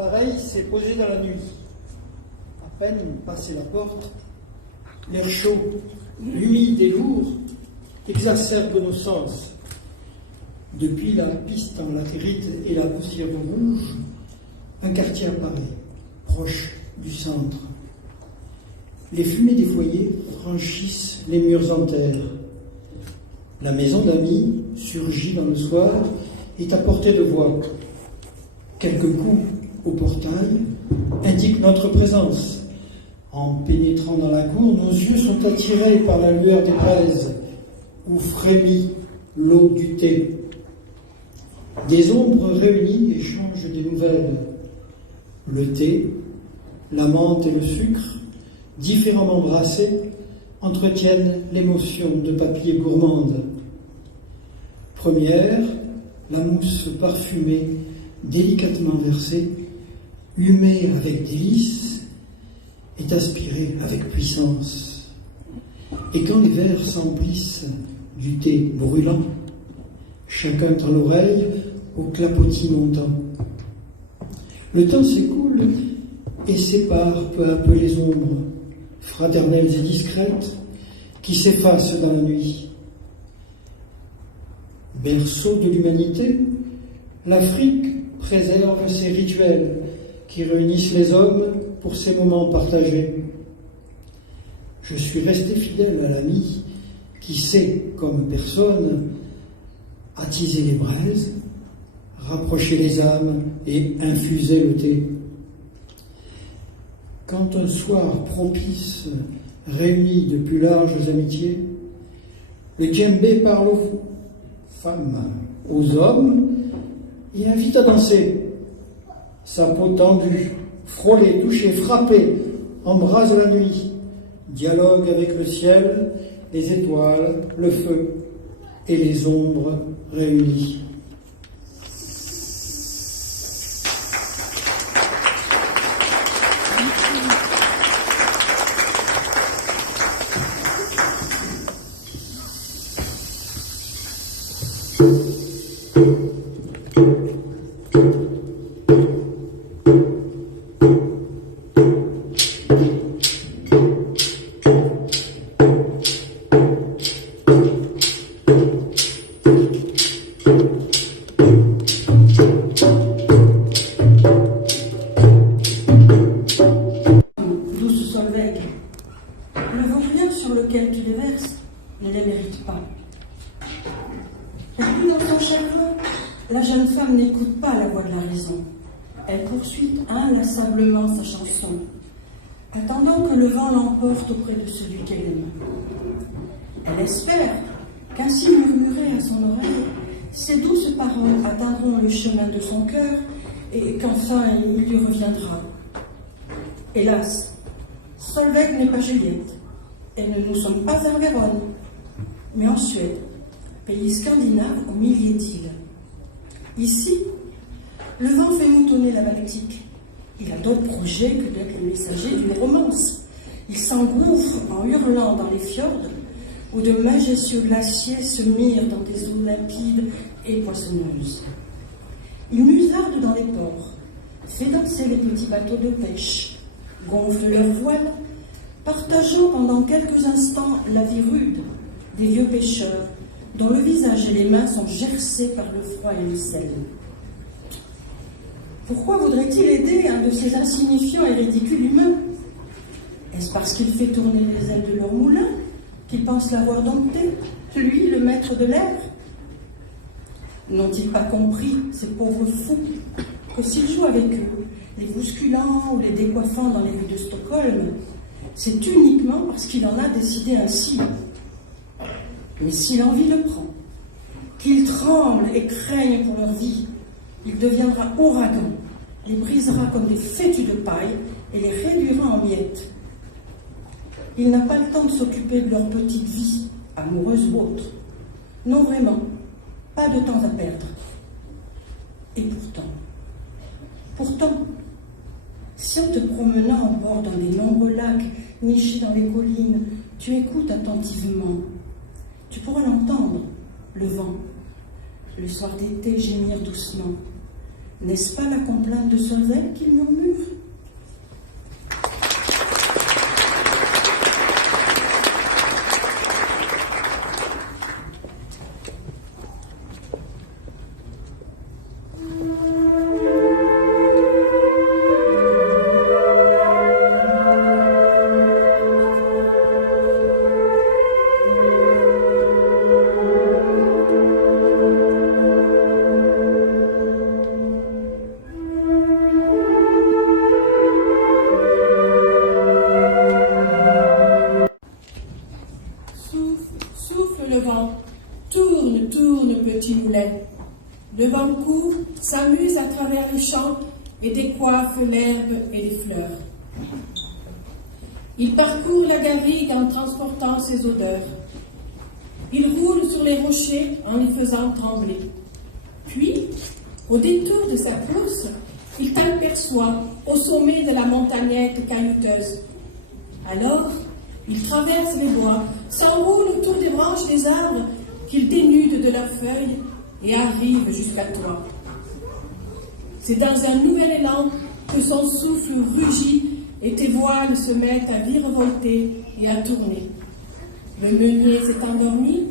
l'appareil s'est posé dans la nuit. À peine passé la porte, l'air chaud, humide et lourd exacerbe nos sens. Depuis la piste en latérite et la poussière rouge, un quartier apparaît, proche du centre. Les fumées des foyers franchissent les murs en terre. La maison d'amis surgit dans le soir, est à portée de voix. Quelques coups au portail indiquent notre présence. En pénétrant dans la cour, nos yeux sont attirés par la lueur des braises où frémit l'eau du thé. Des ombres réunies échangent des nouvelles. Le thé, la menthe et le sucre, différemment brassés, entretiennent l'émotion de papier gourmande. Première, la mousse parfumée, délicatement versée, humée avec délice, est aspirée avec puissance. Et quand les verres s'emplissent du thé brûlant, chacun tend l'oreille au clapotis montant. Le temps s'écoule et sépare peu à peu les ombres, fraternelles et discrètes, qui s'effacent dans la nuit. Berceau de l'humanité, l'Afrique préserve ses rituels qui réunissent les hommes pour ces moments partagés. Je suis resté fidèle à l'ami qui sait, comme personne, attiser les braises, rapprocher les âmes et infuser le thé. Quand un soir propice réunit de plus larges amitiés, le djembé parle aux femmes, aux hommes et invite à danser. Sa peau tendue, frôlée, touchée, frappée, embrase la nuit, dialogue avec le ciel, les étoiles, le feu et les ombres réunies. La jeune femme n'écoute pas la voix de la raison. Elle poursuit inlassablement sa chanson, attendant que le vent l'emporte auprès de celui qu'elle aime. Elle espère qu'ainsi murmurées à son oreille, ces douces paroles atteindront le chemin de son cœur et qu'enfin il lui reviendra. Hélas, Solveig n'est pas Juliette, et nous ne sommes pas à Vérone, mais en Suède, pays scandinave aux milliers d'îles. Ici, le vent fait moutonner la Baltique. Il a d'autres projets que d'être le messager d'une romance. Il s'engouffre en hurlant dans les fjords, où de majestueux glaciers se mirent dans des eaux limpides et poissonneuses. Il musarde dans les ports, fait danser les petits bateaux de pêche, gonfle leurs voiles, partageant pendant quelques instants la vie rude des vieux pêcheurs, dont le visage et les mains sont gercés par le froid et le sel. Pourquoi voudrait-il aider un de ces insignifiants et ridicules humains? Est-ce parce qu'il fait tourner les ailes de leur moulin qu'ils pensent l'avoir dompté, lui, le maître de l'air? N'ont-ils pas compris, ces pauvres fous, que s'ils jouent avec eux, les bousculant ou les décoiffant dans les rues de Stockholm, c'est uniquement parce qu'il en a décidé ainsi? Mais si l'envie le prend, qu'ils tremblent et craignent pour leur vie, il deviendra ouragan, les brisera comme des fétus de paille et les réduira en miettes. Il n'a pas le temps de s'occuper de leur petite vie, amoureuse ou autre. Non, vraiment, pas de temps à perdre. Et pourtant, si en te promenant en bord d'un des nombreux lacs nichés dans les collines, tu écoutes attentivement, tu pourras l'entendre, le vent, le soir d'été gémir doucement, N'est-ce pas la complainte de Solveig qu'il murmure? Souffle le vent, tourne, tourne, petit mulet. Le vent court, s'amuse à travers les champs et décoiffe l'herbe et les fleurs. Il parcourt la garrigue en transportant ses odeurs. Il roule sur les rochers en les faisant trembler. Puis, au détour de sa course, il t'aperçoit au sommet de la montagnette caillouteuse. Alors, il traverse les bois, s'enroule autour des branches des arbres qu'il dénude de leurs feuilles et arrive jusqu'à toi. C'est dans un nouvel élan que son souffle rugit et tes voiles se mettent à virevolter et à tourner. Le meunier s'est endormi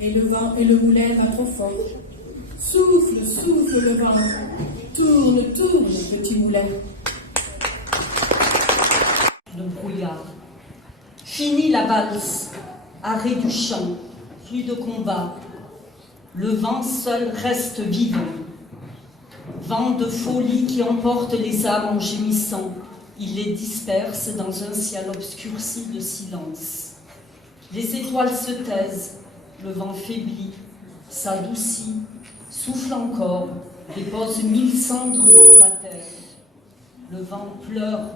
et le vent et le moulin va trop fort. Souffle, souffle le vent, tourne, tourne, petit moulin. Le brouillard. Fini la valse, arrêt du chant, plus de combat. Le vent seul reste vivant. Vent de folie qui emporte les âmes en gémissant. Il les disperse dans un ciel obscurci de silence. Les étoiles se taisent, le vent faiblit, s'adoucit, souffle encore, dépose 1000 cendres sur la terre. Le vent pleure,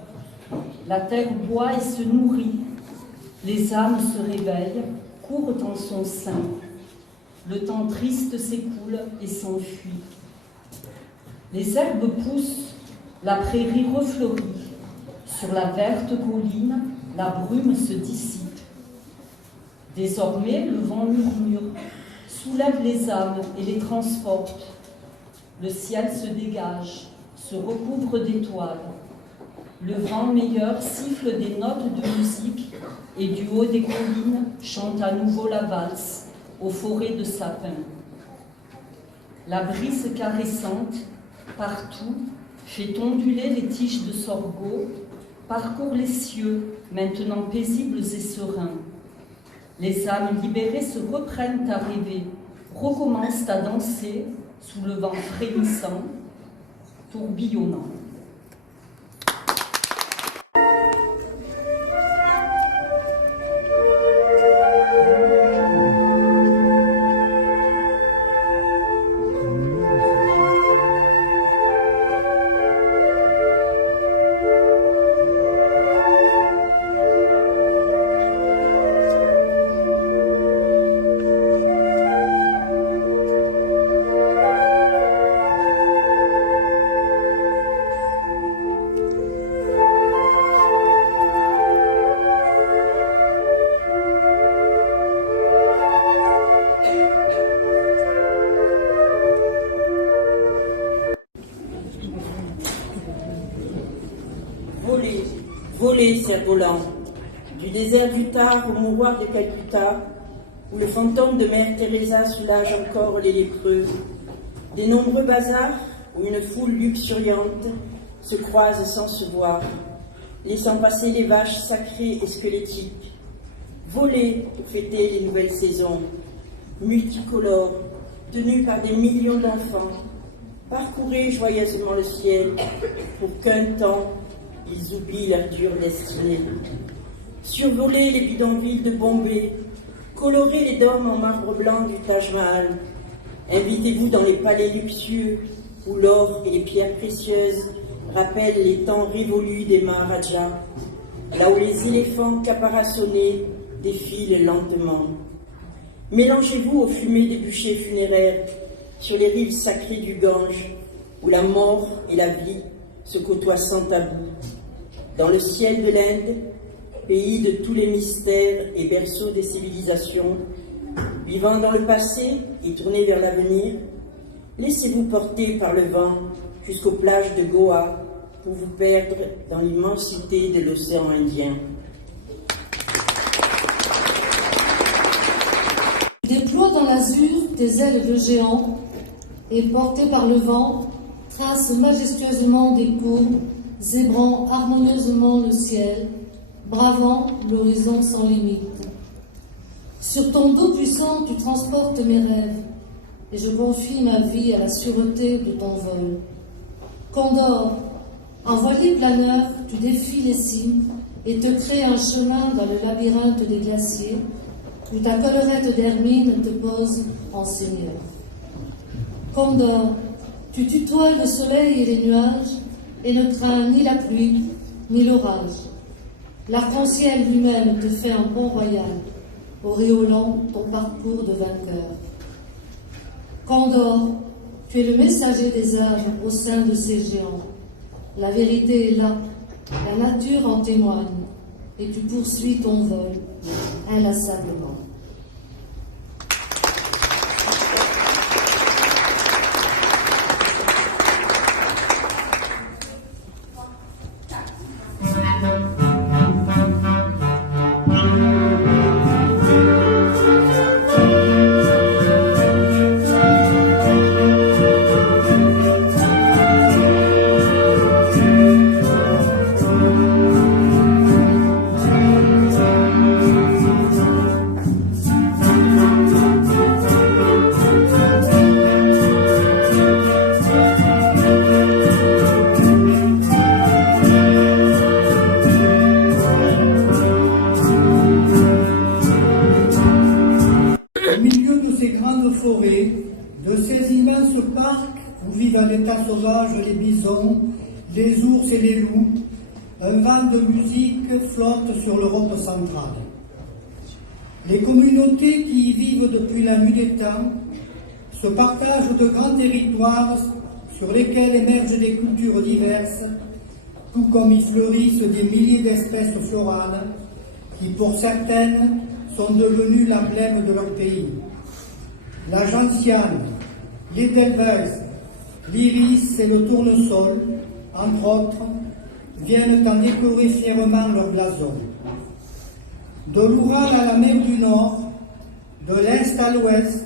la terre boit et se nourrit. Les âmes se réveillent, courent en son sein. Le temps triste s'écoule et s'enfuit. Les herbes poussent, la prairie refleurit. Sur la verte colline, la brume se dissipe. Désormais, le vent murmure, soulève les âmes et les transporte. Le ciel se dégage, se recouvre d'étoiles. Le vent meilleur siffle des notes de musique et du haut des collines chante à nouveau la valse aux forêts de sapins. La brise caressante, partout, fait onduler les tiges de sorgho, parcourt les cieux, maintenant paisibles et sereins. Les âmes libérées se reprennent à rêver, recommencent à danser sous le vent frémissant, tourbillonnant. Voler, cerf-volant, du désert d'Utah au mouroir de Calcutta, où le fantôme de Mère Teresa soulage encore les lépreux, des nombreux bazars où une foule luxuriante se croise sans se voir, laissant passer les vaches sacrées et squelettiques. Voler pour fêter les nouvelles saisons, multicolores, tenues par des millions d'enfants, parcourez joyeusement le ciel pour qu'un temps ils oublient leur dure destinée. Survolez les bidonvilles de Bombay, colorez les dômes en marbre blanc du Taj Mahal. Invitez-vous dans les palais luxueux où l'or et les pierres précieuses rappellent les temps révolus des Maharajas, là où les éléphants caparaçonnés défilent lentement. Mélangez-vous aux fumées des bûchers funéraires sur les rives sacrées du Gange, où la mort et la vie se côtoient sans tabou. Dans le ciel de l'Inde, pays de tous les mystères et berceau des civilisations, vivant dans le passé et tourné vers l'avenir, laissez-vous porter par le vent jusqu'aux plages de Goa pour vous perdre dans l'immensité de l'océan Indien. Tu déploies dans l'azur tes ailes de géant et, porté par le vent, trace majestueusement des courbes, zébrant harmonieusement le ciel, bravant l'horizon sans limite. Sur ton dos puissant, tu transportes mes rêves, et je confie ma vie à la sûreté de ton vol. Condor, en voilier planeur, tu défies les cimes et te crées un chemin dans le labyrinthe des glaciers, où ta collerette d'hermine te pose en seigneur. Condor, tu tutoies le soleil et les nuages, et ne crains ni la pluie, ni l'orage. L'arc-en-ciel lui-même te fait un pont royal, auréolant ton parcours de vainqueur. Condor, tu es le messager des âges au sein de ces géants. La vérité est là, la nature en témoigne, et tu poursuis ton vol inlassablement. De ces immenses parcs où vivent à l'état sauvage les bisons, les ours et les loups, un vent de musique flotte sur l'Europe centrale. Les communautés qui y vivent depuis la nuit des temps se partagent de grands territoires sur lesquels émergent des cultures diverses, tout comme y fleurissent des milliers d'espèces florales qui, pour certaines, sont devenues l'emblème de leur pays. La gentiane, l'édelweiss, l'iris et le tournesol, entre autres, viennent en décorer fièrement leur blason. De l'Oural à la mer du Nord, de l'Est à l'Ouest,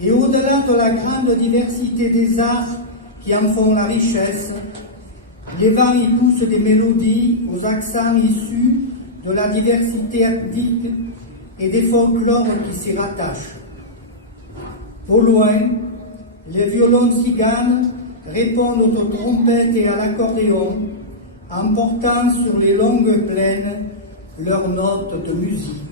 et au-delà de la grande diversité des arts qui en font la richesse, les vents y poussent des mélodies aux accents issus de la diversité ethnique et des folklores qui s'y rattachent. Au loin, les violons tziganes répondent aux trompettes et à l'accordéon, en portant sur les longues plaines leurs notes de musique.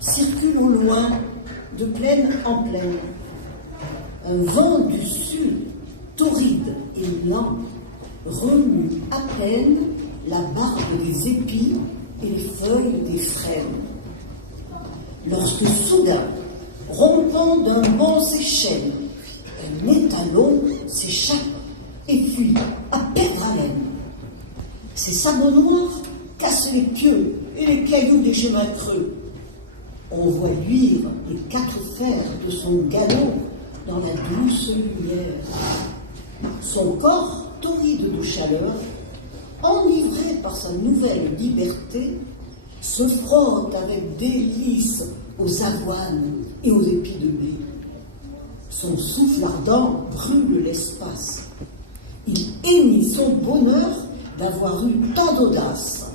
circule au loin, de plaine en plaine. Un vent du sud, torride et lent, remue à peine la barbe des épis et les feuilles des frênes. Lorsque soudain, rompant d'un bond ses chaînes, un étalon s'échappe et fuit à perdre haleine. Ses sabots noirs cassent les pieux et les cailloux des chemins creux. On voit luire les quatre fers de son galop dans la douce lumière. Son corps, torride de chaleur, enivré par sa nouvelle liberté, se frotte avec délice aux avoines et aux épis de blé. Son souffle ardent brûle l'espace. Il hennit son bonheur d'avoir eu tant d'audace.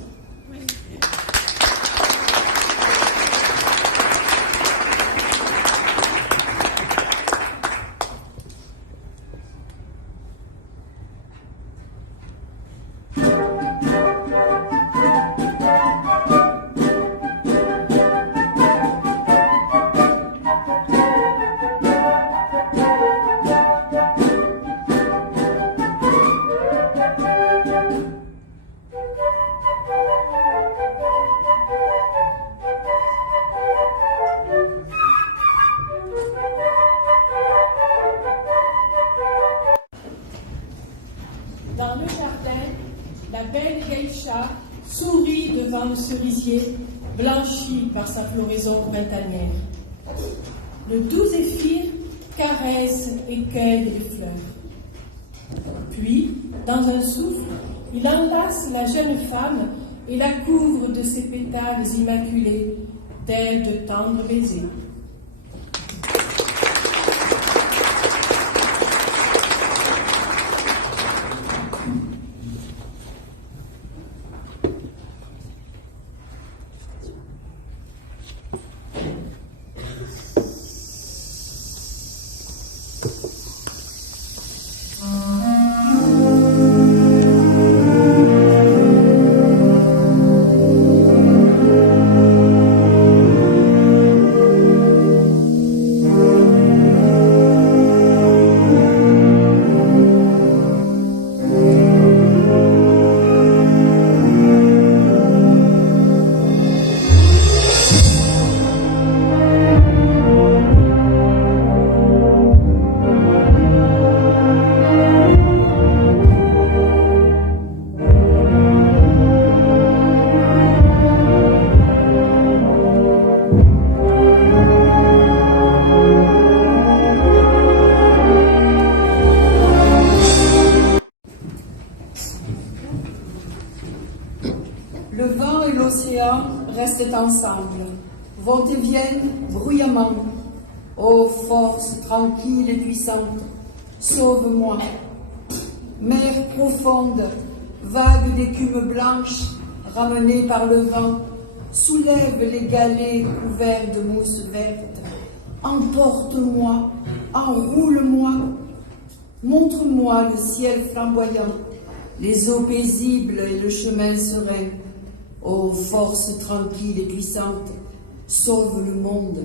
devant le cerisier, blanchi par sa floraison printanière. Le doux zéphyr caresse et cueille les fleurs. Puis, dans un souffle, il enlace la jeune femme et la couvre de ses pétales immaculés, tels de tendres baisers. Le vent et l'océan restent ensemble, vont et viennent bruyamment. Ô force tranquille et puissante, sauve-moi. Mer profonde, vague d'écume blanche, ramenée par le vent, soulève les galets couverts de mousse verte. Emporte-moi, enroule-moi, montre-moi le ciel flamboyant, les eaux paisibles et le chemin serein. Ô force tranquille et puissante, sauve le monde.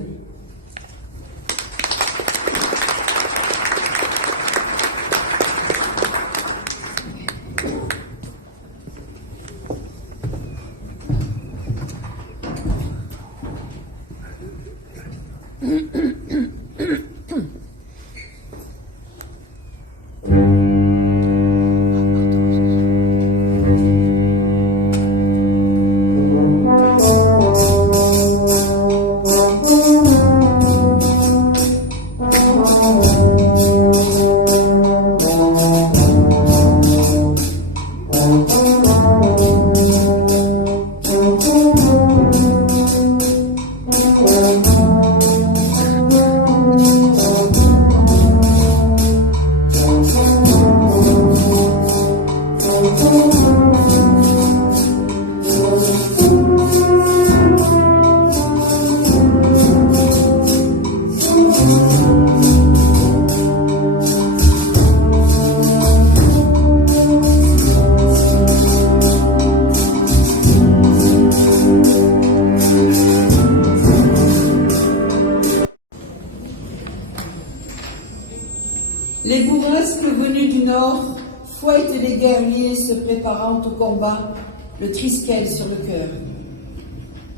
Les bourrasques venues du nord fouettent les guerriers se préparant au combat, le triskel sur le cœur.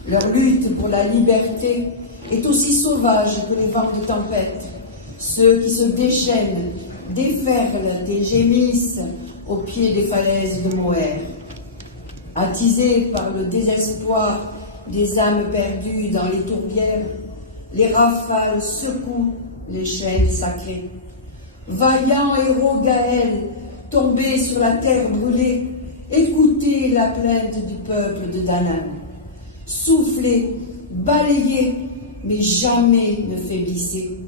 Leur lutte pour la liberté est aussi sauvage que les vents de tempête. Ceux qui se déchaînent, déferlent et gémissent au pied des falaises de Moher. Attisés par le désespoir des âmes perdues dans les tourbières, les rafales secouent les chaînes sacrées. Vaillant héros Gaël, tombé sur la terre brûlée, écoutez la plainte du peuple de Danaan. Soufflez, balayez, mais jamais ne faiblissez.